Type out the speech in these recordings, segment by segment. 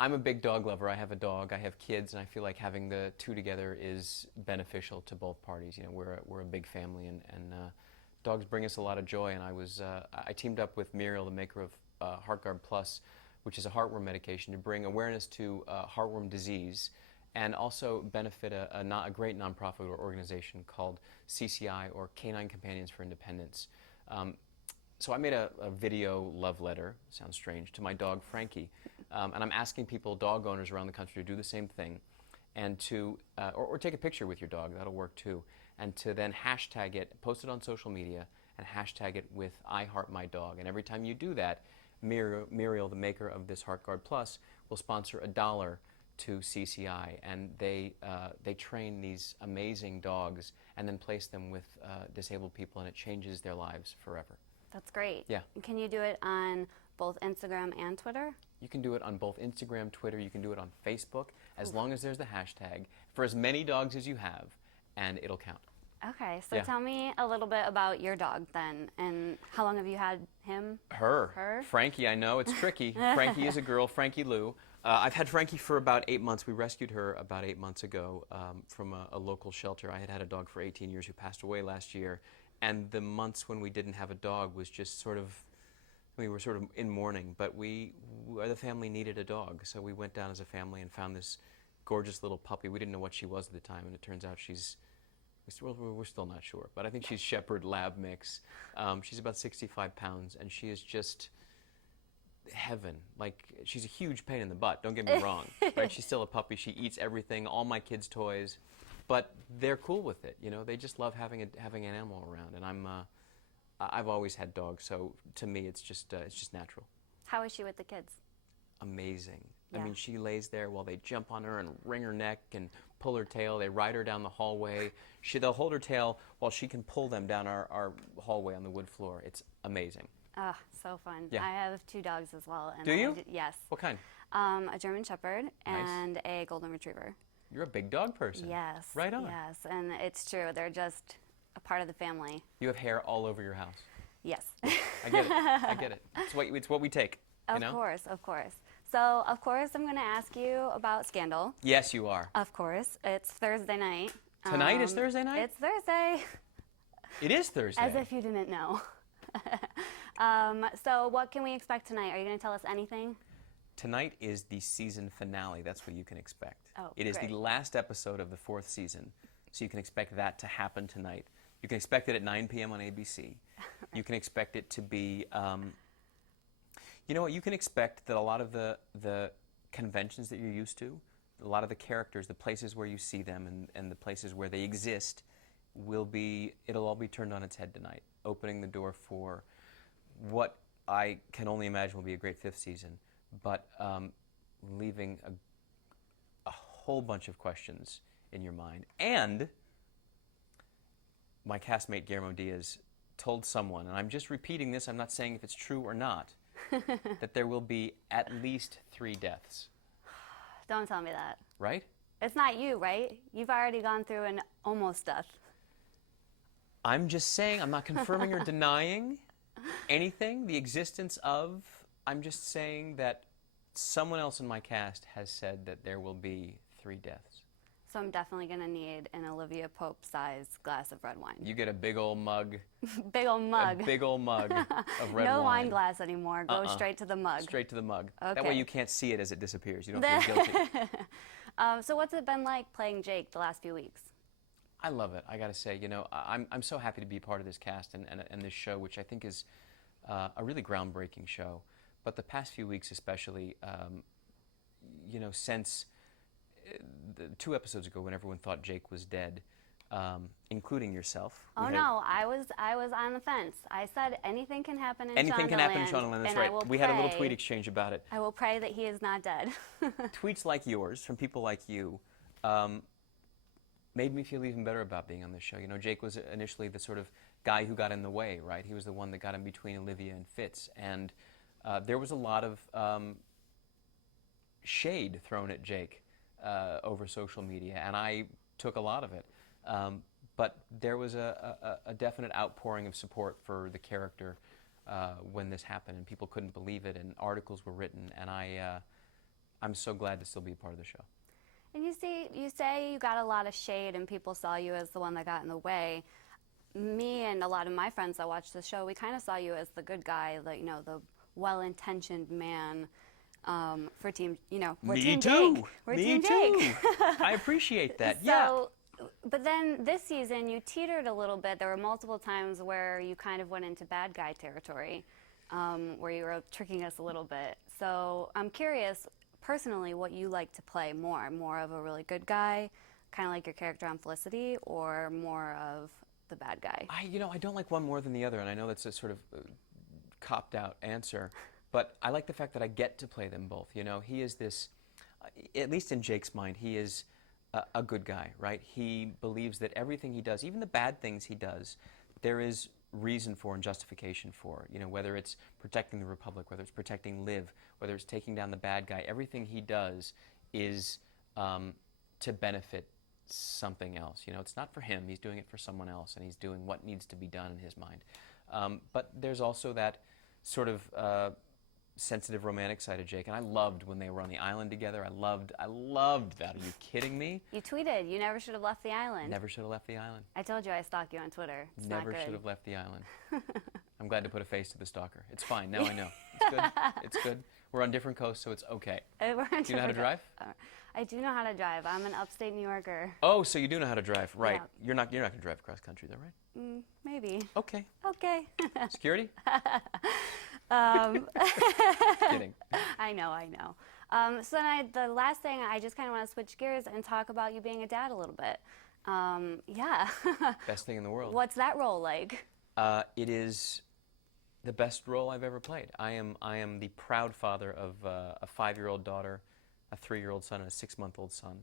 I'm a big dog lover. I have a dog, I have kids, and I feel like having the two together is beneficial to both parties. You know, we're a big family, and dogs bring us a lot of joy. And I teamed up with Muriel, the maker of HeartGuard Plus, which is a heartworm medication, to bring awareness to heartworm disease, and also benefit a great nonprofit organization called CCI, or Canine Companions for Independence. So I made a video love letter, sounds strange, to my dog Frankie, and I'm asking people, dog owners around the country, to do the same thing, and to or take a picture with your dog, that'll work too, and to then hashtag it, post it on social media, and hashtag it with I Heart My Dog. And every time you do that, Muriel, the maker of this HeartGuard Plus, will sponsor $1 to CCI, and they train these amazing dogs and then place them with disabled people, and it changes their lives forever. That's great. Yeah. Can you do it on both Instagram and Twitter? You can do it on both Instagram, Twitter. You can do it on Facebook, as long as there's the hashtag, for as many dogs as you have, and it'll count. Okay, so Yeah. tell me a little bit about your dog then, and how long have you had him? Her? Frankie, I know, it's tricky. Frankie is a girl, Frankie Lou. I've had Frankie for about 8 months. We rescued her about 8 months ago from a local shelter. I had a dog for 18 years who passed away last year. And the months when we didn't have a dog was just sort of, we were sort of in mourning, but the family needed a dog. So we went down as a family and found this gorgeous little puppy. We didn't know what she was at the time, and it turns out we're still not sure, but I think she's Shepherd Lab mix. She's about 65 pounds, and she is just heaven. Like, she's a huge pain in the butt, don't get me wrong, right? She's still a puppy. She eats everything, all my kids' toys. But they're cool with it, you know. They just love having an animal around, and I've always had dogs, so to me it's just natural. How is she with the kids? Amazing. Yeah. I mean, she lays there while they jump on her and wring her neck and pull her tail. They ride her down the hallway. They'll hold her tail while she can pull them down our hallway on the wood floor. It's amazing. Ah, so fun. Yeah. I have 2 dogs as well. And Do you? Yes. What kind? A German Shepherd and Nice. a Golden Retriever. You're a big dog person. Yes. Right on. Yes, and it's true. They're just a part of the family. You have hair all over your house. Yes. I get it. I get it. It's what we take. Of course, of course. So, of course, I'm going to ask you about Scandal. Yes, you are. Of course. It's Thursday night. Tonight is Thursday night? It's Thursday. It is Thursday. As if you didn't know. So what can we expect tonight? Are you going to tell us anything? Tonight is the season finale. That's what you can expect. Oh, it is great. the last episode of the 4th season, so you can expect that to happen tonight. You can expect it at 9 p.m. on ABC. Right. You can expect it to be, you know what, you can expect that a lot of the conventions that you're used to, a lot of the characters, the places where you see them and the places where they exist, it'll all be turned on its head tonight, opening the door for what I can only imagine will be a great 5th season, but leaving a whole bunch of questions in your mind. And my castmate Guillermo Diaz told someone, and I'm just repeating this, I'm not saying if it's true or not, that there will be at least 3 deaths. Don't tell me that. Right? It's not you, right? You've already gone through an almost death. I'm just saying, I'm not confirming or denying anything, the existence of. I'm just saying that someone else in my cast has said that there will be 3 deaths. So I'm definitely going to need an Olivia Pope-sized glass of red wine. You get a big old mug. Big old mug. A big old mug of red wine. No wine glass anymore. Go straight to the mug. Straight to the mug. Okay. That way you can't see it as it disappears. You don't feel guilty. So what's it been like playing Jake the last few weeks? I love it. I got to say, you know, I'm so happy to be part of this cast and this show, which I think is a really groundbreaking show. But the past few weeks especially, you know, since 2 episodes ago when everyone thought Jake was dead, including yourself. Oh no, I was on the fence. I said anything can happen in anything can happen in Shondaland, that's right. We had a little tweet exchange about it. I will pray that he is not dead. Tweets like yours from people like you made me feel even better about being on this show. You know, Jake was initially the sort of guy who got in the way, right? He was the one that got in between Olivia and Fitz, and there was a lot of shade thrown at Jake over social media, and I took a lot of it. But there was a definite outpouring of support for the character when this happened, and people couldn't believe it, and articles were written, and I'm so glad to still be part of the show. And you say you got a lot of shade and people saw you as the one that got in the way. Me and a lot of my friends that watch the show, we kind of saw you as the good guy, the well-intentioned man for Team, we're Me Team too. Jake. We're Me Team too. Jake. I appreciate that. So, but then this season you teetered a little bit. There were multiple times where you kind of went into bad guy territory, where you were tricking us a little bit. So I'm curious, personally, what you like to play more of a really good guy, kind of like your character on Felicity, or more of the bad guy? I don't like one more than the other, and I know that's a sort of copped out answer, but I like the fact that I get to play them both. He is this, at least in Jake's mind, he is a good guy, right? He believes that everything he does, even the bad things he does, there is reason for and justification for. Whether it's protecting the Republic, whether it's protecting Liv, whether it's taking down the bad guy, everything he does is to benefit something else. It's not for him. He's doing it for someone else, and he's doing what needs to be done in his mind. But there's also that sort of sensitive romantic side of Jake, and I loved when they were on the island together. I loved that. Are you kidding me? You tweeted, you never should have left the island. Never should have left the island. I told you I stalk you on Twitter. It's Never not good. should have left the island. I'm glad to put a face to the stalker. It's fine. Now I know. It's good. It's good. We're on different coasts, so it's okay. Do you know how to drive? I do know how to drive. I'm an upstate New Yorker. Oh, so you do know how to drive, right? Yeah. You're not going to drive cross country, though, right? Maybe. Okay. Okay. Security? Kidding. I know. So then the last thing, I just kind of want to switch gears and talk about you being a dad a little bit. Yeah. Best thing in the world. What's that role like? It is the best role I've ever played. I am the proud father of a 5-year-old daughter, a 3-year-old son, and a 6-month-old son.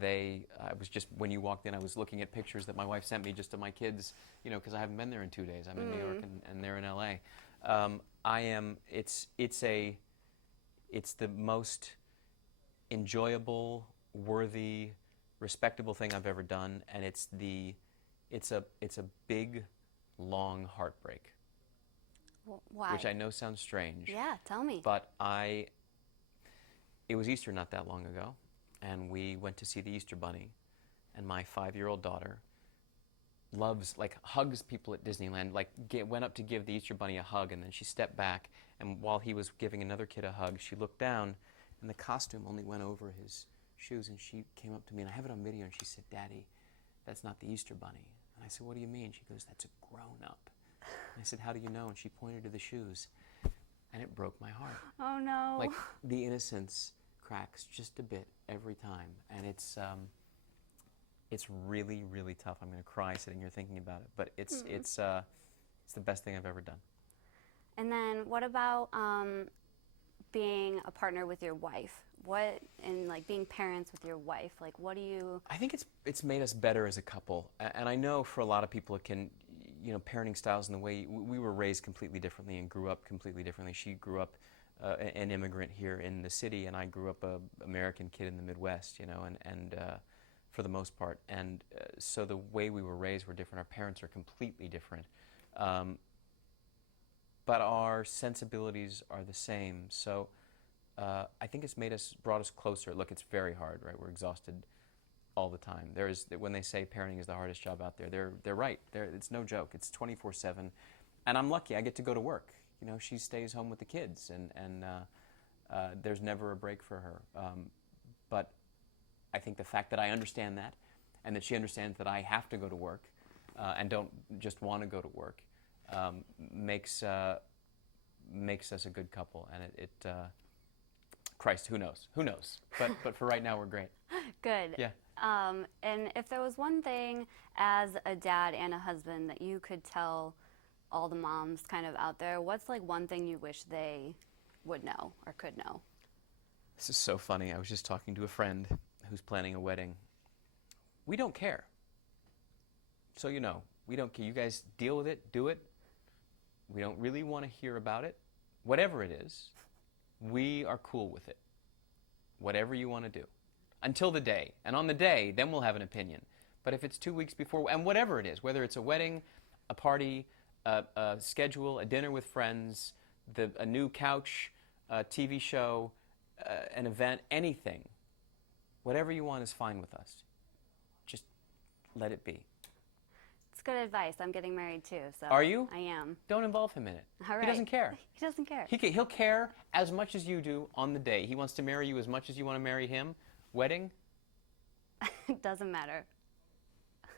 I was just, when you walked in, I was looking at pictures that my wife sent me just of my kids, because I haven't been there in 2 days. I'm in New York and they're in LA. It's the most enjoyable, worthy, respectable thing I've ever done, and it's a big, long heartbreak. Why? Which I know sounds strange. Yeah, tell me. But it was Easter not that long ago, and we went to see the Easter Bunny, and my 5-year-old daughter hugs people at Disneyland, went up to give the Easter Bunny a hug, and then she stepped back, and while he was giving another kid a hug, she looked down, and the costume only went over his shoes, and she came up to me, and I have it on video, and she said, "Daddy, that's not the Easter Bunny." And I said, "What do you mean?" She goes, "That's a grown-up." And I said, "How do you know?" And she pointed to the shoes, and it broke my heart. Oh, no. Like, the innocence cracks just a bit every time, and it's really, really tough. I'm going to cry sitting here thinking about it, but it's the best thing I've ever done. And then what about being a partner with your wife? Being parents with your wife? What do you... I think it's made us better as a couple, and I know for a lot of people it can, parenting styles and the way we were raised completely differently and grew up completely differently. She grew up an immigrant here in the city, and I grew up an American kid in the Midwest, and for the most part. And so the way we were raised were different. Our parents are completely different. But our sensibilities are the same. So I think it's brought us closer. Look, it's very hard, right? We're exhausted all the time. When they say parenting is the hardest job out there, they're right. It's no joke. It's 24/7. And I'm lucky. I get to go to work. She stays home with the kids, and there's never a break for her. But I think the fact that I understand that, and that she understands that I have to go to work, and don't just want to go to work, makes us a good couple. And Christ, who knows? Who knows? But for right now, we're great. Good. Yeah. And if there was one thing as a dad and a husband that you could tell all the moms kind of out there, what's one thing you wish they would know or could know? This is so funny. I was just talking to a friend who's planning a wedding. We don't care. So we don't care. You guys deal with it, do it. We don't really want to hear about it. Whatever it is, we are cool with it. Whatever you want to do. Until the day. And on the day, then we'll have an opinion. But if it's 2 weeks before, and whatever it is, whether it's a wedding, a party, a schedule, a dinner with friends, a new couch, a TV show, an event, anything, whatever you want is fine with us. Just let it be. It's good advice. I'm getting married too, so. Are you? I am. Don't involve him in it. All right. He doesn't care. He doesn't care. He'll care as much as you do on the day. He wants to marry you as much as you want to marry him. Wedding? It doesn't matter.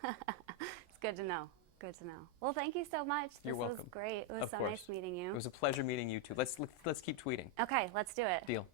It's good to know. Good to know. Well, thank you so much. You're welcome. This was great. It was Of so course. nice meeting you. It was a pleasure meeting you too. Let's keep tweeting. Okay, let's do it. Deal.